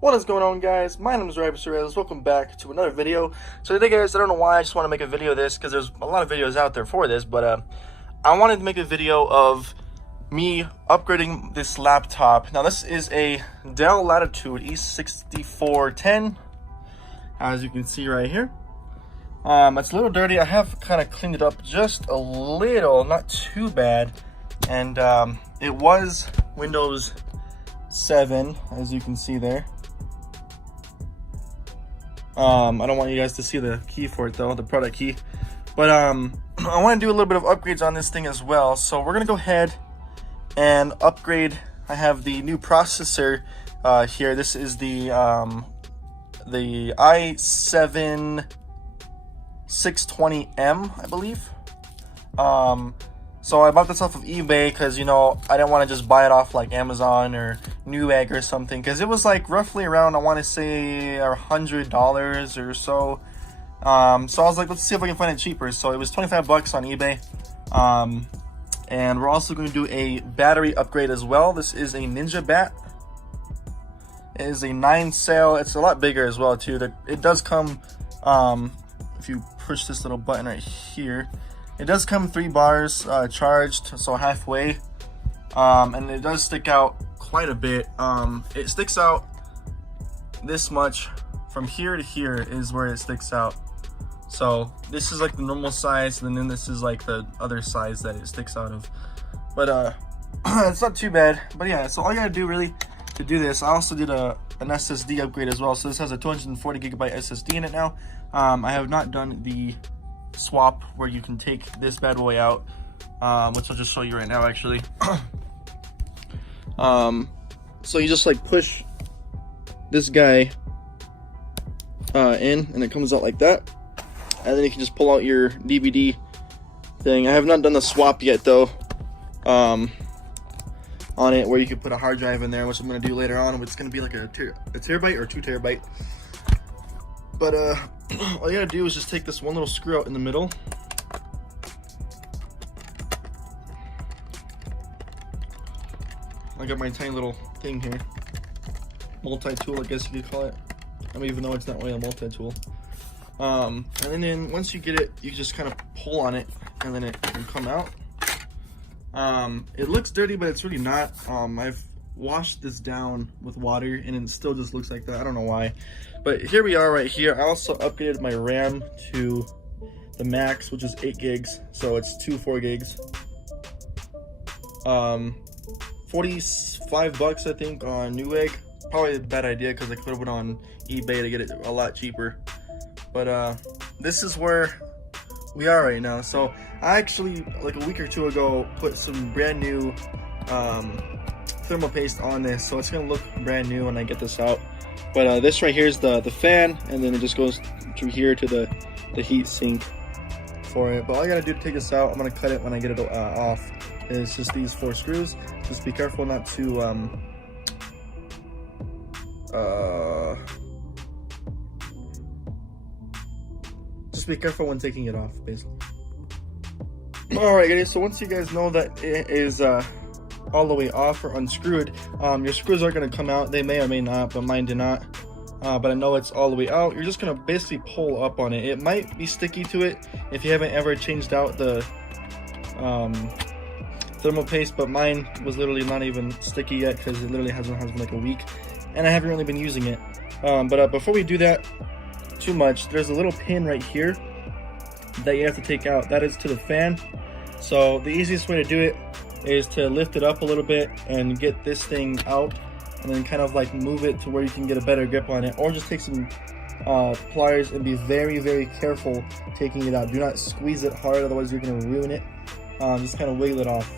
What is going on, guys? My name is Reassembly. Welcome back to another video. So today, guys, I don't know why I just want to make a video of this because there's a lot of videos out there for this, but I wanted to make a video of me upgrading this laptop. Now this is a Dell Latitude E6410, as you can see right here. It's a little dirty. I have kind of cleaned it up just a little, not too bad, and it was Windows 7, as you can see there. I don't want you guys to see the key for it though, the product key, but I want to do a little bit of upgrades on this thing as well. So we're gonna go ahead and upgrade. I have the new processor here. This is the i7 620M, I believe. So I bought this off of eBay because, you know, I didn't want to just buy it off like Amazon or NewEgg or something, because it was like roughly around, I want to say, $100 or so. So I was like, let's see if I can find it cheaper. So it was 25 bucks on eBay. And we're also going to do a battery upgrade as well. This is a Ninja Bat. It is a 9-cell. It's a lot bigger as well too. It does come, if you push this little button right here, it does come 3 bars charged, so halfway, and it does stick out quite a bit. It sticks out this much. From here to here is where it sticks out. So this is like the normal size, and then this is like the other size that it sticks out of. But it's not too bad. But yeah, so all you gotta do really to do this, I also did an SSD upgrade as well. So this has a 240 gigabyte SSD in it now. I have not done the swap where you can take this bad boy out, which I'll just show you right now actually. So you just like push this guy in, and it comes out like that, and then you can just pull out your DVD thing. I have not done the swap yet though, on it, where you can put a hard drive in there, which I'm going to do later on. It's going to be like a terabyte or 2 terabyte. But all you gotta do is just take this one little screw out in the middle. I got my tiny little thing here, multi-tool, I guess you could call it. I don't even know it's not really a multi-tool. And then once you get it, you just kind of pull on it, and then it can come out. It looks dirty, but it's really not. I've washed this down with water, and it still just looks like that. I don't know why, but here we are right here. I also upgraded my RAM to the max, which is 8 gigs, so it's 2 4 gigs. 45 bucks I think on Newegg. Probably a bad idea because I could have went on eBay to get it a lot cheaper. But this is where we are right now. So I actually, like a week or two ago, put some brand new thermal paste on this, so it's gonna look brand new when I get this out. But this right here is the fan, and then it just goes through here to the heat sink for it. But all I gotta do to take this out, I'm gonna cut it when I get it off, is just these 4 screws. Just be careful not to just be careful when taking it off, basically. Alright guys, so once you guys know that it is all the way off or unscrewed, your screws are going to come out. They may or may not, but mine did not. But I know it's all the way out. You're just going to basically pull up on it. It might be sticky to it if you haven't ever changed out the thermal paste, but mine was literally not even sticky yet because it literally has been like a week, and I haven't really been using it. But before we do that too much, there's a little pin right here that you have to take out. That is to the fan. So the easiest way to do it is to lift it up a little bit and get this thing out, and then kind of like move it to where you can get a better grip on it, or just take some pliers and be very, very careful taking it out. Do not squeeze it hard, otherwise you're going to ruin it. Just kind of wiggle it off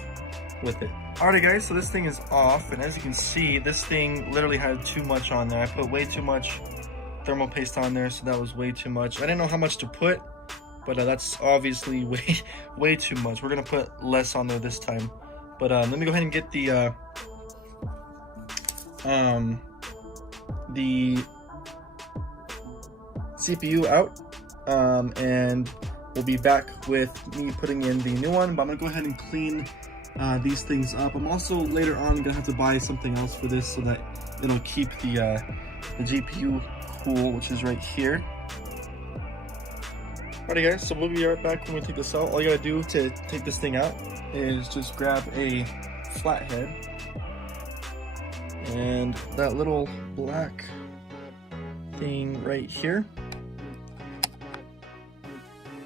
with it. Alright guys, so this thing is off, and as you can see, this thing literally had too much on there. I put way too much thermal paste on there, so that was way too much. I didn't know how much to put, but that's obviously way too much. We're gonna put less on there this time. But let me go ahead and get the CPU out, and we'll be back with me putting in the new one. But I'm gonna go ahead and clean these things up. I'm also later on gonna have to buy something else for this so that it'll keep the the GPU cool, which is right here. Alrighty guys, so we'll be right back when we take this out. All you gotta do to take this thing out is just grab a flathead, and that little black thing right here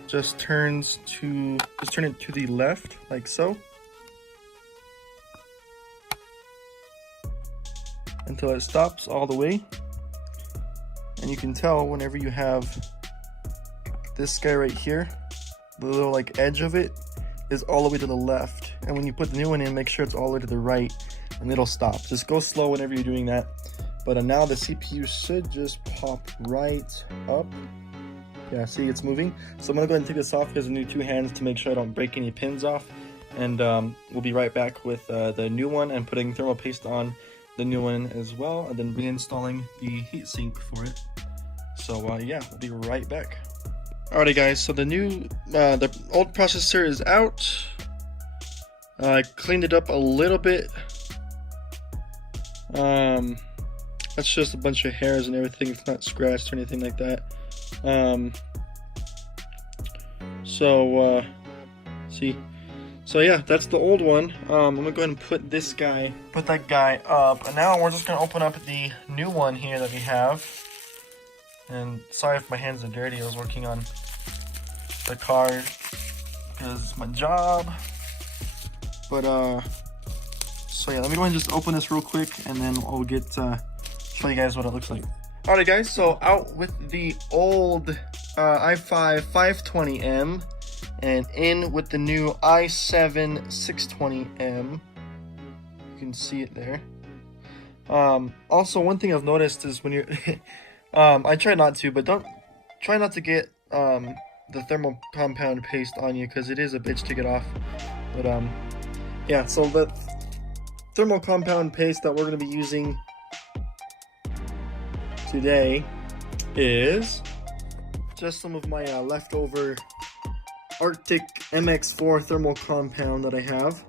just turn it to the left like so until it stops all the way. And you can tell whenever you have this guy right here, the little like edge of it is all the way to the left, and when you put the new one in, make sure it's all the way to the right and it'll stop. Just go slow whenever you're doing that. But now the CPU should just pop right up. Yeah, see, it's moving. So I'm gonna go ahead and take this off because I need 2 hands to make sure I don't break any pins off. And we'll be right back with the new one and putting thermal paste on the new one as well, and then reinstalling the heatsink for it. So yeah, we'll be right back. Alrighty guys, so the old processor is out. I cleaned it up a little bit. That's just a bunch of hairs and everything. It's not scratched or anything like that. See. So yeah, that's the old one. I'm gonna go ahead and put that guy up, and now we're just gonna open up the new one here that we have. And sorry if my hands are dirty. I was working on the car because it's my job. But so yeah, let me go ahead and just open this real quick, and then I'll show you guys what it looks like. Alright guys, so out with the old i5 520M and in with the new i7 620M. You can see it there. Also, one thing I've noticed is when you're I try not to, but try not to get the thermal compound paste on you, because it is a bitch to get off. But yeah, so the thermal compound paste that we're going to be using today is just some of my leftover Arctic MX4 thermal compound that I have.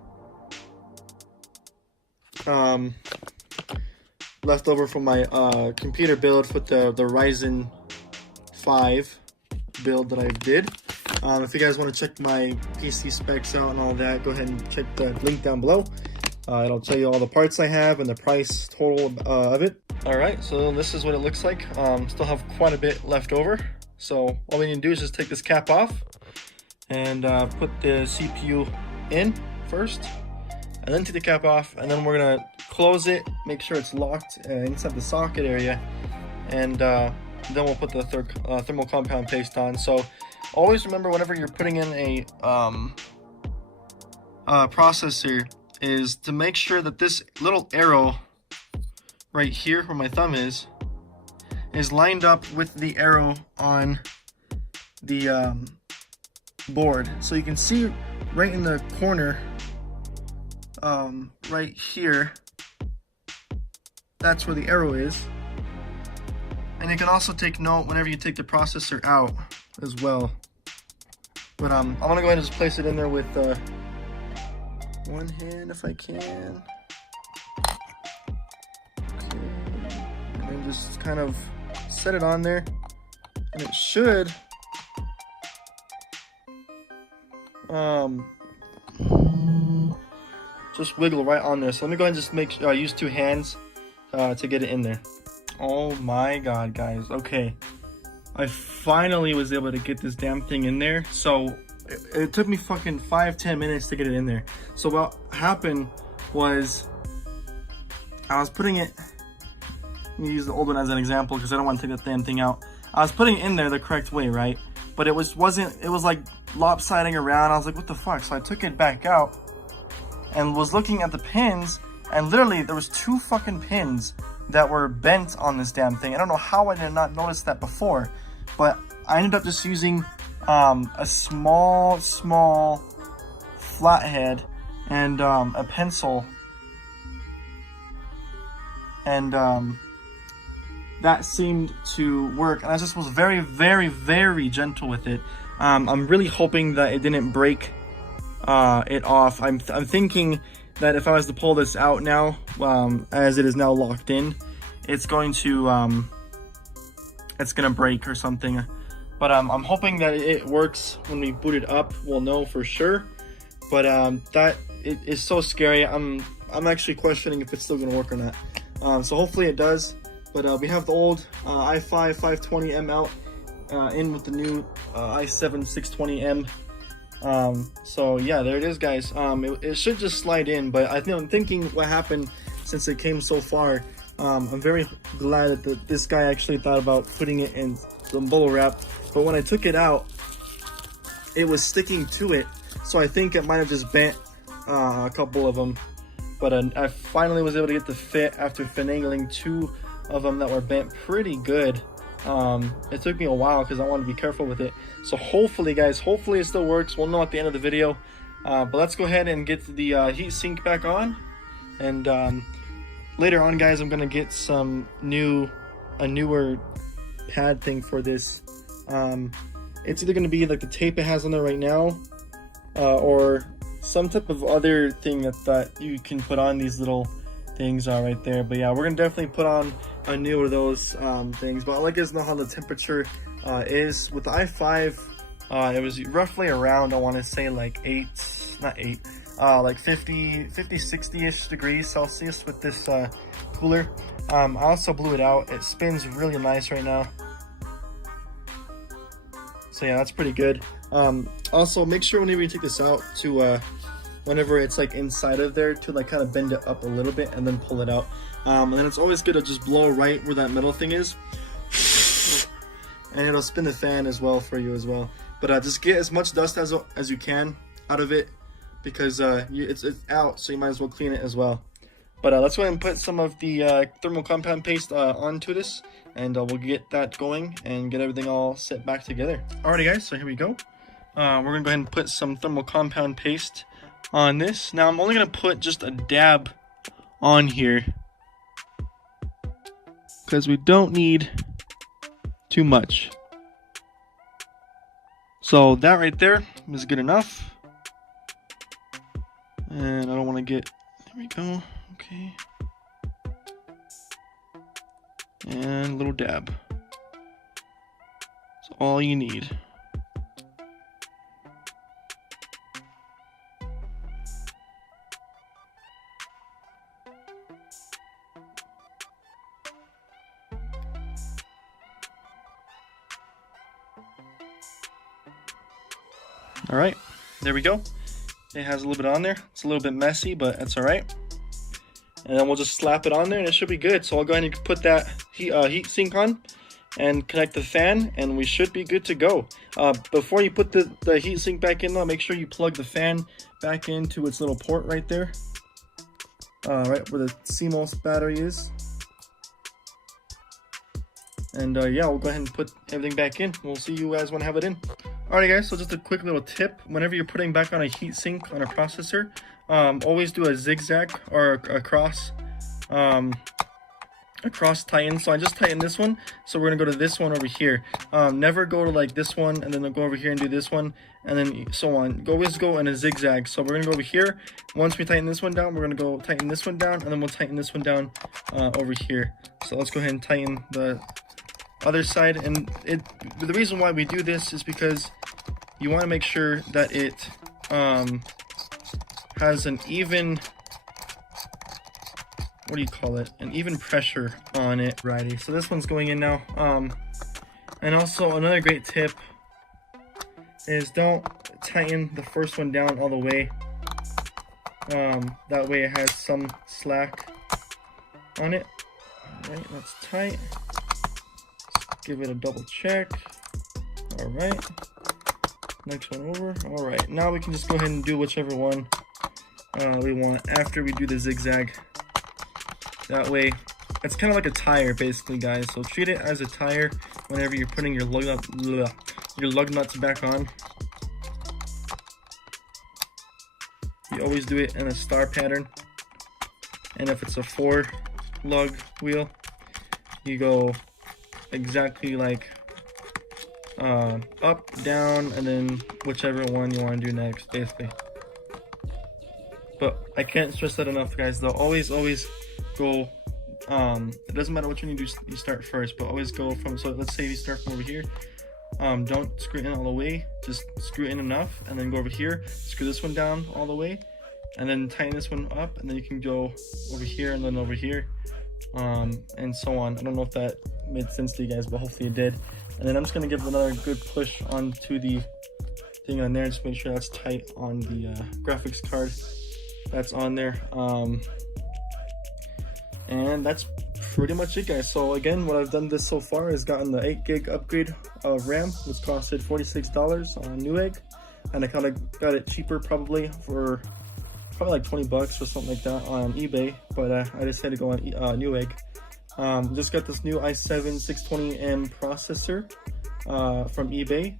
Leftover from my computer build with the Ryzen 5 build that I did. If you guys want to check my PC specs out and all that, go ahead and check the link down below. It'll tell you all the parts I have and the price total of it. Alright, so this is what it looks like. Still have quite a bit left over. So all we need to do is just take this cap off and put the CPU in first, and then take the cap off, and then we're gonna close it, make sure it's locked inside the socket area, and then we'll put the thermal compound paste on. So always remember, whenever you're putting in a processor, is to make sure that this little arrow right here where my thumb is lined up with the arrow on the board. So you can see right in the corner right here, that's where the arrow is. And you can also take note whenever you take the processor out as well. But I'm gonna go ahead and just place it in there with one hand if I can. Okay. And then just kind of set it on there, and it should just wiggle right on there. So let me go ahead and just use 2 hands to get it in there. Oh my god, guys. Okay, I finally was able to get this damn thing in there. So it took me fucking 5-10 minutes to get it in there. So what happened was, I was putting it, let me use the old one as an example because I don't want to take that damn thing out. I was putting it in there the correct way, right? But it was like lopsiding around. I was like, what the fuck? So I took it back out and was looking at the pins, and literally there was 2 fucking pins that were bent on this damn thing. I don't know how I did not notice that before, but I ended up just using a small flathead and a pencil, and that seemed to work. And I just was very, very, very gentle with it. I'm really hoping that it didn't break it off. I'm thinking that if I was to pull this out now, as it is now locked in, it's going to break or something. But I'm hoping that it works when we boot it up. We'll know for sure. But that it is so scary. I'm actually questioning if it's still gonna work or not. So hopefully it does. But we have the old i5 520M out in with the new i7 620M. So yeah, there it is, guys. It should just slide in, but I'm thinking what happened since it came so far. I'm very glad that this guy actually thought about putting it in the bubble wrap, but when I took it out, it was sticking to it, so I think it might have just bent a couple of them. But I finally was able to get the fit after finagling 2 of them that were bent pretty good. It took me a while because I wanted to be careful with it. So hopefully, guys, hopefully it still works. We'll know at the end of the video. But let's go ahead and get the heat sink back on, and later on, guys, I'm gonna get a newer pad thing for this. It's either gonna be like the tape it has on there right now, or some type of other thing that you can put on these little things right there. But yeah, we're gonna definitely put on a new of those things. But I'll let you guys know how the temperature is with the i5. It was roughly around, I want to say like like 50 60-ish degrees Celsius with this cooler. I also blew it out. It spins really nice right now, so yeah, that's pretty good. Also, make sure whenever you take this out to whenever it's like inside of there, to like kind of bend it up a little bit and then pull it out. And then it's always good to just blow right where that metal thing is, and it'll spin the fan as well for you as well. But just get as much dust as you can out of it, because it's out, so you might as well clean it as well. But let's go ahead and put some of the thermal compound paste onto this, and we'll get that going and get everything all set back together. Alrighty, guys, so here we go. We're gonna go ahead and put some thermal compound paste on this. Now I'm only gonna put just a dab on here because we don't need too much. So that right there is good enough. And I don't want to get, there we go, okay. And a little dab. That's all you need. All right, there we go. It has a little bit on there. It's a little bit messy, but that's all right. And then we'll just slap it on there and it should be good. So I'll go ahead and put that heat sink on and connect the fan, and we should be good to go. Before you put the heat sink back in though, make sure you plug the fan back into its little port right there. Right where the CMOS battery is. And yeah, we'll go ahead and put everything back in. We'll see you guys when I have it in. Alright guys, so just a quick little tip. Whenever you're putting back on a heatsink on a processor, always do a zigzag or a cross tighten. So I just tightened this one, so we're gonna go to this one over here. Never go to like this one and then go over here and do this one, and then so on. Always go in a zigzag. So we're gonna go over here. Once we tighten this one down, we're gonna go tighten this one down, and then we'll tighten this one down over here. So let's go ahead and tighten the other side. And the reason why we do this is because you want to make sure that it has an even, what do you call it, an even pressure on it. Righty, so this one's going in now. And also another great tip is don't tighten the first one down all the way. That way it has some slack on it. All right, that's tight. Give it a double check. All right, next one over. All right, now we can just go ahead and do whichever one we want after we do the zigzag. That way, it's kind of like a tire basically, guys. So treat it as a tire whenever you're putting your lug nuts back on. You always do it in a star pattern. And if it's a 4 lug wheel, you go exactly like up, down, and then whichever one you want to do next, basically. But I can't stress that enough, guys, though. Always go It doesn't matter which one you start first, but always go from, so let's say you start from over here. Don't screw it in all the way, just screw it in enough, and then go over here, screw this one down all the way, and then tighten this one up, and then you can go over here and then over here, and so on. I don't know if that made sense to you guys, but hopefully it did. And then I'm just gonna give another good push onto the thing on there, just make sure that's tight on the graphics card that's on there. And that's pretty much it, guys. So again, what I've done this so far is gotten the 8 gig upgrade of RAM, which costed $46 on Newegg, and I kind of got it cheaper, probably for like 20 bucks or something like that on eBay, but I decided to go on Newegg. Just got this new i7 620M processor from eBay,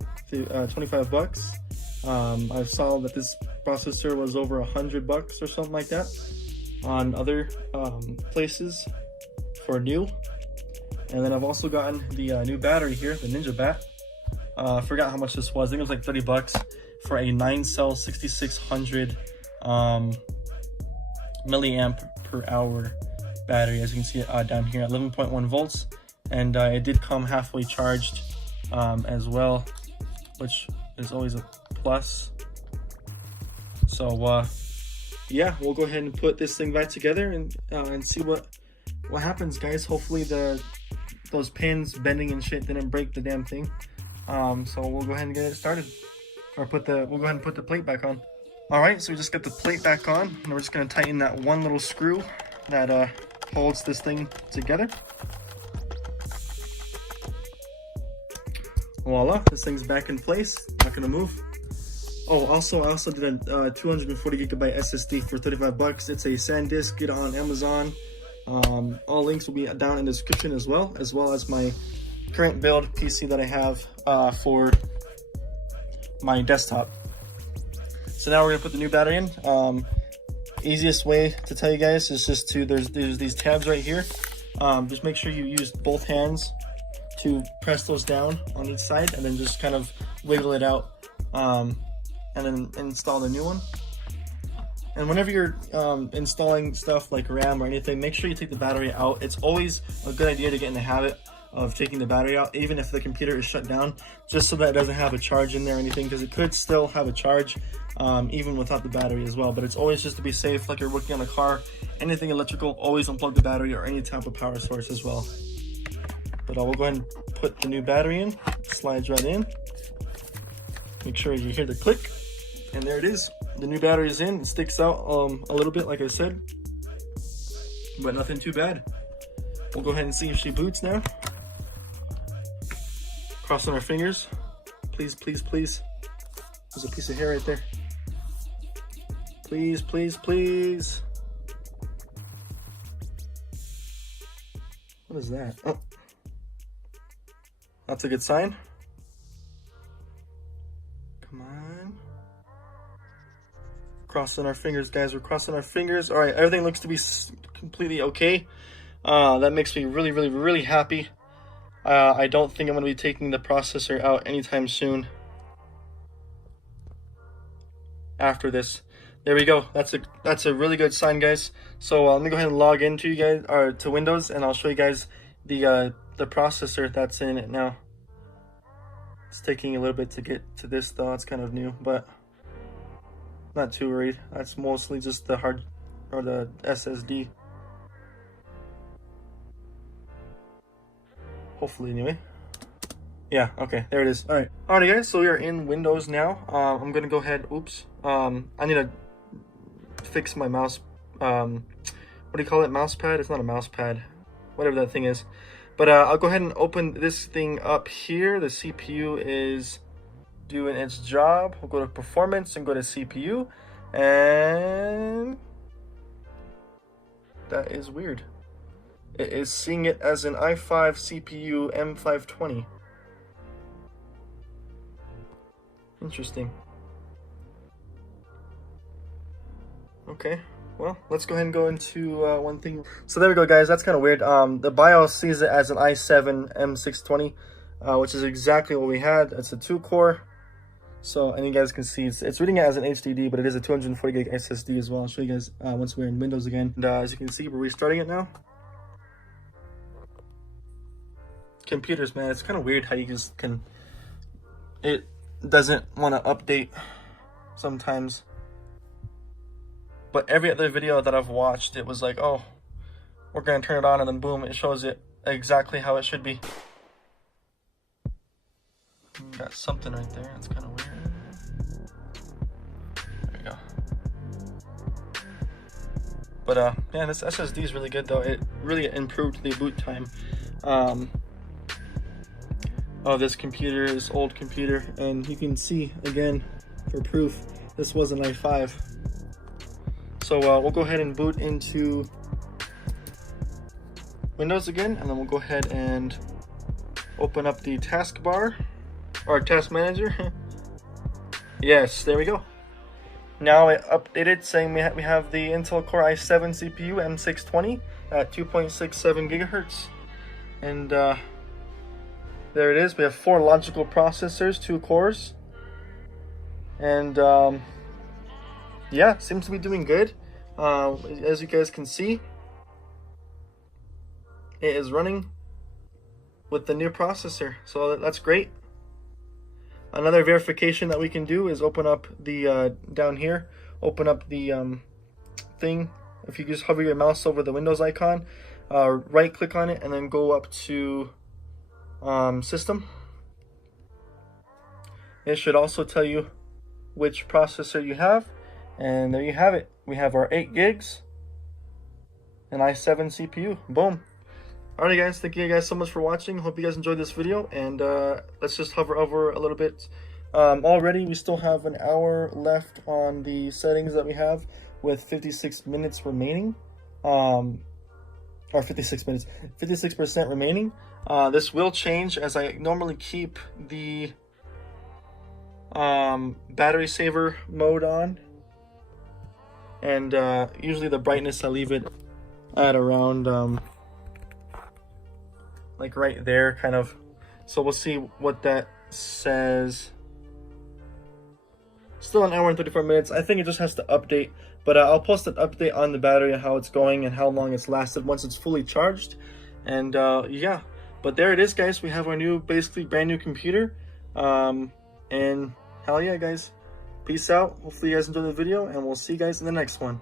25 bucks. I saw that this processor was over 100 bucks or something like that on other places for new. And then I've also gotten the new battery here, the Ninja Bat. I forgot how much this was. I think it was like 30 bucks for a 9-cell 6600 milliamp per hour battery. As you can see it down here at 11.1 volts, and it did come halfway charged as well, which is always a plus. So yeah, we'll go ahead and put this thing back together and see what happens, guys. Hopefully those pins bending and shit didn't break the damn thing. So we'll go ahead and get it started, or we'll go ahead and put the plate back on. All right, so we just got the plate back on, and we're just gonna tighten that one little screw that holds this thing together. Voila, this thing's back in place, not gonna move. Oh, also, I also did a 240 gigabyte SSD for 35 bucks. It's a SanDisk, get it on Amazon. All links will be down in the description as well as my current build PC that I have for my desktop. So now we're gonna put the new battery in. Easiest way to tell you guys is just to, there's these tabs right here. Just make sure you use both hands to press those down on each side, and then just kind of wiggle it out, and then install the new one. And whenever you're installing stuff like RAM or anything, make sure you take the battery out. It's always a good idea to get in the habit of taking the battery out, even if the computer is shut down, just so that it doesn't have a charge in there or anything, because it could still have a charge even without the battery as well. But it's always just to be safe, like you're working on a car, anything electrical, always unplug the battery or any type of power source as well. But we'll go ahead and put the new battery in, slides right in. Make sure you hear the click, and there it is. The new battery is in. It sticks out a little bit, like I said, but nothing too bad. We'll go ahead and see if she boots now. Crossing our fingers. Please, please, please. There's a piece of hair right there. Please, please, please. What is that? Oh, that's a good sign. Come on. Crossing our fingers, guys. We're crossing our fingers. All right, everything looks to be completely okay. That makes me really, really, really happy. I don't think I'm going to be taking the processor out anytime soon after this. There we go. That's a really good sign, guys. So let me go ahead and log into you guys, or to Windows, and I'll show you guys the processor that's in it now. It's taking a little bit to get to this though. It's kind of new, but not too worried. That's mostly just the hard, or the SSD. Hopefully, anyway. Yeah, okay, there it is. All right, alrighty, guys. So we are in Windows now. I'm gonna go ahead. Oops. I need to fix my mouse. What do you call it? Mouse pad? It's not a mouse pad. Whatever that thing is. But I'll go ahead and open this thing up here. The CPU is doing its job. We'll go to Performance and go to CPU, and that is weird. It is seeing it as an i5 CPU M520. Interesting. Okay, well, let's go ahead and go into one thing. So there we go, guys. That's kind of weird. The BIOS sees it as an i7 M620, which is exactly what we had. It's a 2-core. So, and you guys can see it's reading it as an HDD, but it is a 240 gig SSD as well. I'll show you guys once we're in Windows again. And as you can see, we're restarting it now. computers, man, it's kind of weird how you just can, it doesn't want to update sometimes. But every other video that I've watched, it was like, oh, we're gonna turn it on, and then boom, it shows it exactly how it should be. Got something right there, it's kind of weird. There we go. But yeah, this SSD is really good though. It really improved the boot time of this computer, this old computer. And you can see, again, for proof, this was an i5. So we'll go ahead and boot into Windows again, and then we'll go ahead and open up the taskbar, or task manager. Yes, there we go. Now it updated, saying we have the Intel Core i7 CPU M620 at 2.67 gigahertz. And there it is. We have 4 logical processors, 2 cores. And yeah, seems to be doing good. As you guys can see, it is running with the new processor, so that's great. Another verification that we can do is open up the down here, open up the thing. If you just hover your mouse over the Windows icon, right click on it, and then go up to system. It should also tell you which processor you have, and there you have it. We have our 8 gigs, an i7 CPU. Boom. Alright guys, thank you guys so much for watching. Hope you guys enjoyed this video, and let's just hover over a little bit. Already we still have an hour left on the settings that we have, with 56 minutes remaining. Or 56 minutes, 56% remaining. This will change, as I normally keep the battery saver mode on, and usually the brightness I leave it at around like right there, kind of. So we'll see what that says. Still an hour and 34 minutes. I think it just has to update, but I'll post an update on the battery and how it's going and how long it's lasted once it's fully charged. And yeah, but there it is, guys. We have our new, basically brand new computer. And hell yeah, guys. Peace out. Hopefully you guys enjoyed the video, and we'll see you guys in the next one.